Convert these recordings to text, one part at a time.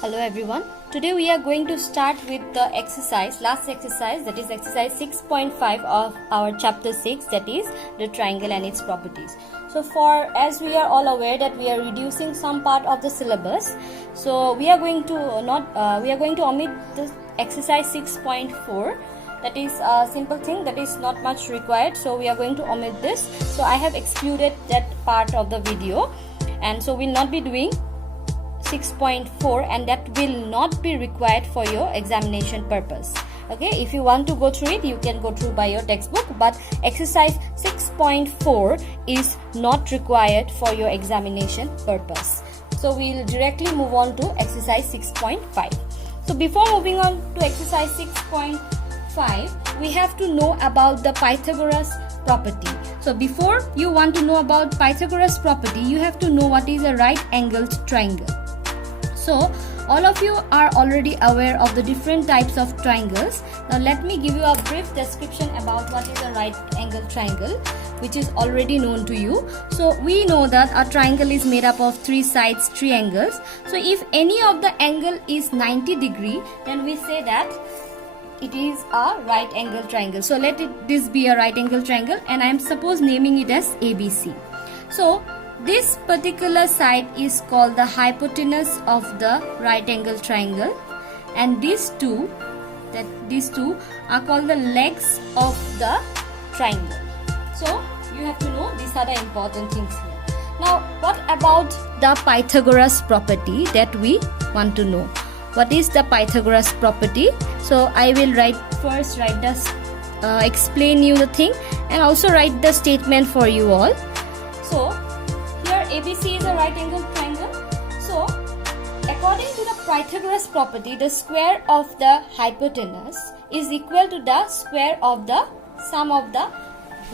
Hello everyone. Today we are going to start with the last exercise, that is exercise 6.5 of our chapter 6, that is the triangle and its properties. So as we are all aware that we are reducing some part of the syllabus, so we are going to omit the exercise 6.4. That is a simple thing that is not much required, so we are going to omit this. So I have excluded that part of the video, and so we'll not be doing 6.4, and that will not be required for your examination purpose. Okay, if you want to go through it, you can go through by your textbook, but exercise 6.4 is not required for your examination purpose. So we'll directly move on to exercise 6.5. So before moving on to exercise 6.5, we have to know about the Pythagoras property. So before you want to know about Pythagoras property, you have to know what is a right angled triangle. So all of you are already aware of the different types of triangles. Now let me give you a brief description about what is a right angle triangle, which is already known to you. So we know that a triangle is made up of three sides, three angles. So if any of the angle is 90 degree, then we say that it is a right angle triangle. So this be a right angle triangle, and I am suppose naming it as ABC. So this particular side is called the hypotenuse of the right angle triangle, and these two are called the legs of the triangle. So you have to know these are the important things here. Now what about the Pythagoras property that we want to know? What is the Pythagoras property? So I will explain you the thing, and also write the statement for you all. So here ABC is a right angle triangle. So according to the Pythagoras property, the square of the hypotenuse is equal to the square of the sum of the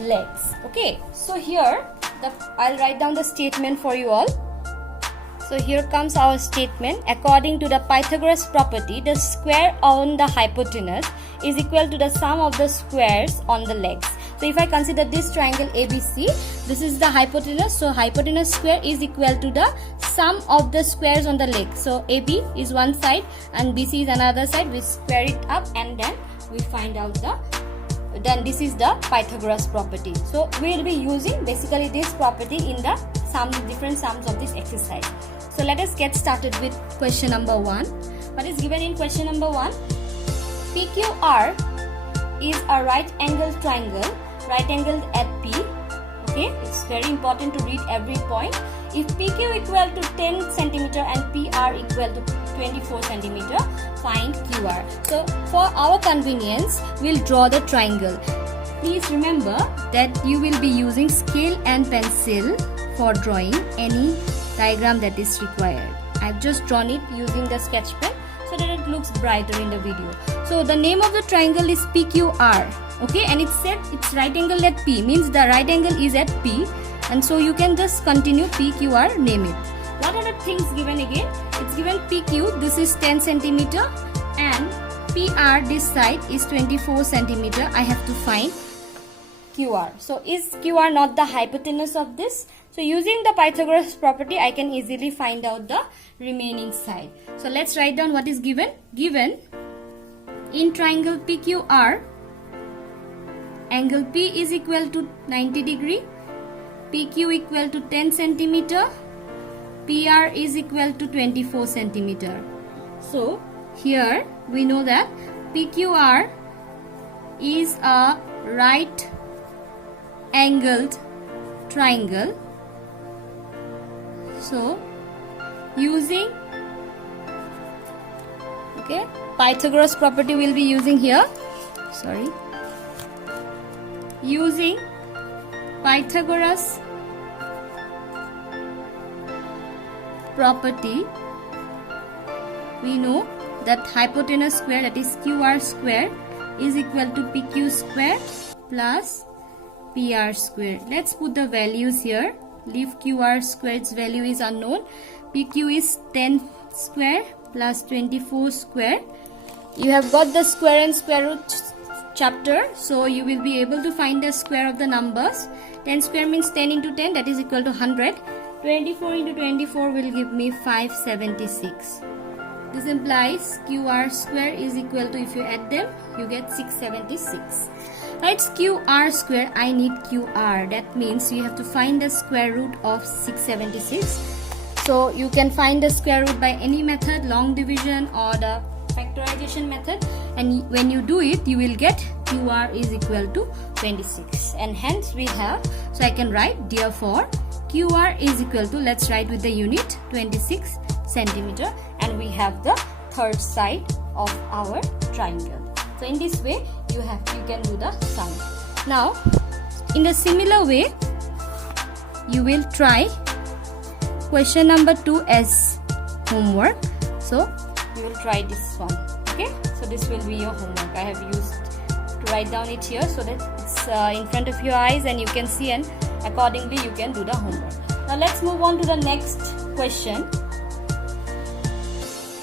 legs. Okay, so here I'll write down the statement for you all. So here comes our statement. According to the Pythagoras property, the square on the hypotenuse is equal to the sum of the squares on the legs. So if I consider this triangle ABC, this is the hypotenuse. So hypotenuse square is equal to the sum of the squares on the legs. So AB is one side and BC is another side. We square it up, and then we find out then this is the Pythagoras property. So we will be using basically this property in the different sums of this exercise. So let us get started with question number 1. What is given in question number 1? PQR is a right angled triangle, right angled at P. Okay, it's very important to read every point. If PQ equal to 10 cm and PR equal to 24 cm, find QR. So for our convenience, we'll draw the triangle. Please remember that you will be using scale and pencil for drawing any diagram that is required. I've just drawn it using the sketch pen so that it looks brighter in the video. So the name of the triangle is PQR. Okay, and it said it's right angle at P, means the right angle is at P, and so you can just continue PQR, name it. What are the things given again? It's given PQ, this is 10 cm, and PR, this side is 24 cm. I have to find QR. So is QR not the hypotenuse of this? So using the Pythagoras property, I can easily find out the remaining side. So let's write down what is given. Given in triangle PQR, angle P is equal to 90 degree, PQ equal to 10 cm, PR is equal to 24 cm. So here we know that PQR is a right angled triangle. So using Pythagoras property we'll be using here. Using Pythagoras property, we know that hypotenuse square, that is QR square, is equal to PQ square plus PR square. Let's put the values here. Leave QR square's value is unknown. PQ is 10 square plus 24 square. You have got the square and square root chapter, so you will be able to find the square of the numbers. 10 square means 10 into 10, that is equal to 100. 24 into 24 will give me 576. This implies QR square is equal to, if you add them, you get 676. Now it's QR square, I need QR. That means you have to find the square root of 676. So you can find the square root by any method, long division or the factorization method, and when you do it, you will get QR is equal to 26, and hence we have, so I can write therefore QR is equal to, let's write with the unit, 26 centimeter, and we have the third side of our triangle. So in this way you can do the sum. Now in the similar way you will try question number 2 as homework. So you will try this one. Okay, so this will be your homework. I have used to write down it here so that it's in front of your eyes and you can see, and accordingly you can do the homework. Now let's move on to the next question.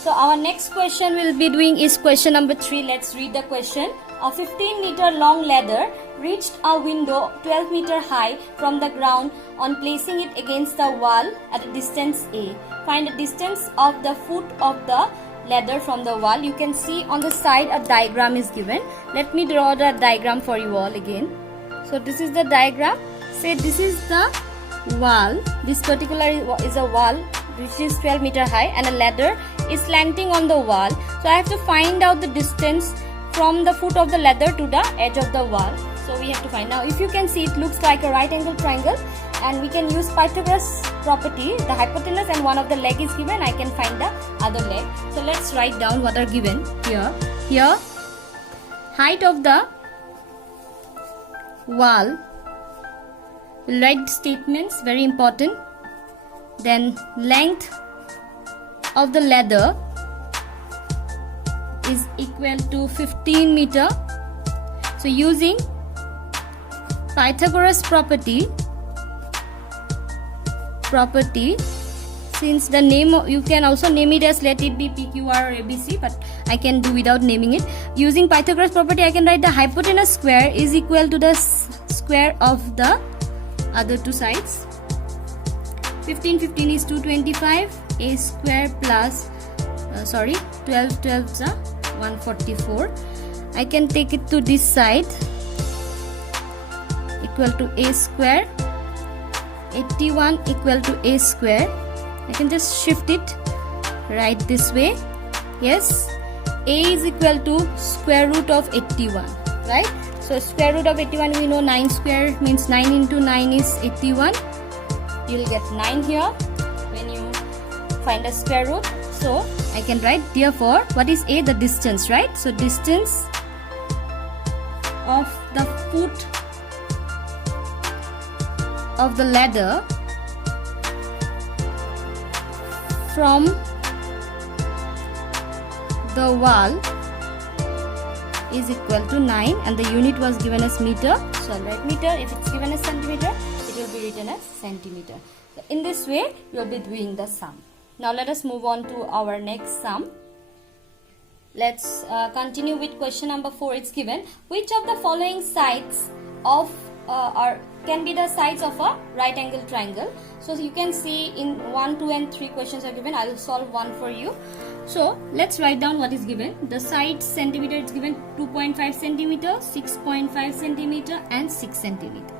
So our next question we'll be doing is question number 3. Let's read the question. A 15-meter long ladder reached a window 12 meter high from the ground on placing it against the wall at a distance A. Find the distance of the foot of the ladder from the wall. You can see on the side a diagram is given. Let me draw the diagram for you all again. So this is the diagram. Say this is the wall. This particular is a wall which is 12 meter high, and a ladder is slanting on the wall. So I have to find out the distance from the foot of the ladder to the edge of the wall. So we have to find. Now if you can see, it looks like a right angle triangle, and we can use Pythagoras property. The hypotenuse and one of the leg is given. I can find the other leg. So let's write down what are given here. Here, height of the wall. We'll write statements, very important. Then length of the ladder is equal to 15 meter. So using Pythagoras property, since the name, you can also name it as, let it be PQR or ABC, but I can do without naming it. Using Pythagoras property, I can write the hypotenuse square is equal to the square of the other two sides. 15 is 225, a square plus 12 is 144. I can take it to this side, equal to a square. 81 equal to a square. I can just shift it right this way. Yes, a is equal to square root of 81, right? So square root of 81, we know 9 square means 9 into 9 is 81. You will get 9 here when you find a square root. So I can write therefore, what is a? The distance, right? So distance of the foot of the ladder from the wall is equal to 9, and the unit was given as meter. So I'll write meter. If it's given as centimeter, it will be written as centimeter. So in this way, you will be doing the sum. Now let us move on to our next sum. Let's continue with question number 4. It's given, which of the following sides of can be the sides of a right angle triangle. So you can see in 1, 2 and 3 questions are given. I will solve one for you. So let's write down what is given. The sides centimeter, it's given 2.5 centimeter, 6.5 centimeter and 6 centimeter.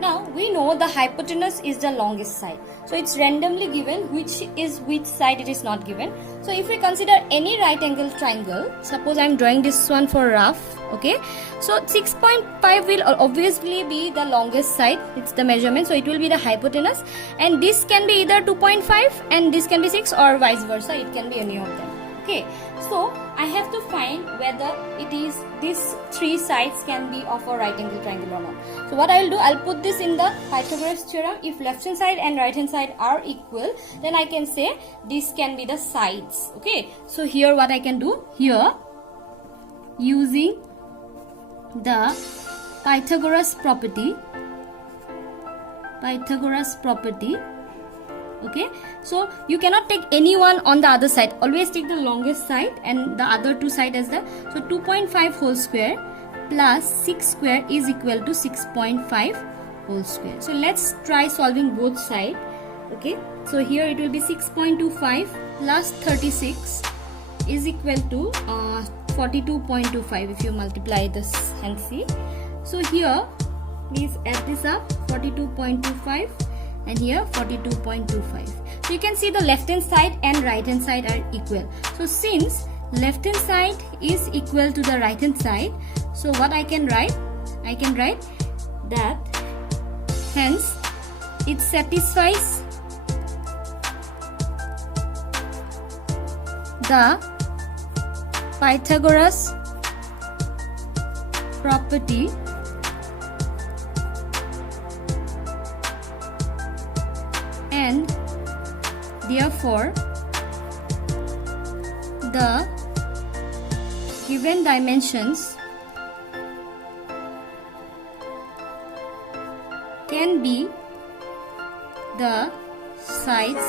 Now we know the hypotenuse is the longest side. So it's randomly given which side it is not given. So if we consider any right angle triangle, suppose I am drawing this one for rough, okay. So 6.5 will obviously be the longest side. It's the measurement, so it will be the hypotenuse, and this can be either 2.5 and this can be 6, or vice versa. It can be any of them. Okay, so I have to find whether it is these 3 sides can be of a right angle triangle or not. So what I will do, I'll put this in the Pythagoras theorem. If left hand side and right hand side are equal, then I can say this can be the sides. Okay, so here what I can do, here using the Pythagoras property, okay, so you cannot take any one on the other side. Always take the longest side and the other 2 side as the, so 2.5 whole square plus 6 square is equal to 6.5 whole square. So let's try solving both sides. Okay, so here it will be 6.25 plus 36 is equal to 42.25 if you multiply this and see. So here please add this up, 42.25 and here 42.25. So you can see the left hand side and right hand side are equal. So since left hand side is equal to the right hand side, so what I can write that hence it satisfies the Pythagoras property and therefore the given dimensions can be the sides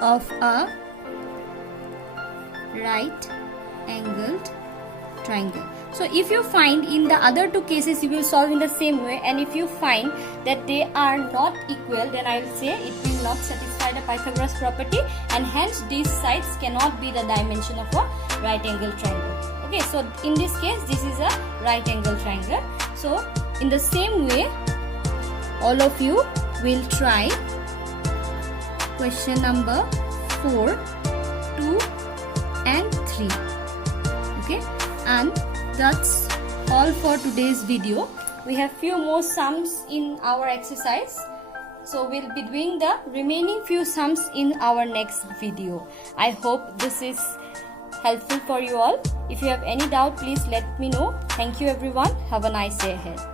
of a right angled triangle. So if you find in the other two cases you will solve in the same way, and if you find that they are not equal, then I will say it will not satisfy the Pythagoras property and hence these sides cannot be the dimension of a right angle triangle. Okay, so in this case this is a right angle triangle. So in the same way all of you will try question number 4, 2 and 3. Okay, and that's all for today's video. We have few more sums in our exercise, so we'll be doing the remaining few sums in our next video. I hope this is helpful for you all. If you have any doubt, please let me know. Thank you everyone. Have a nice day ahead.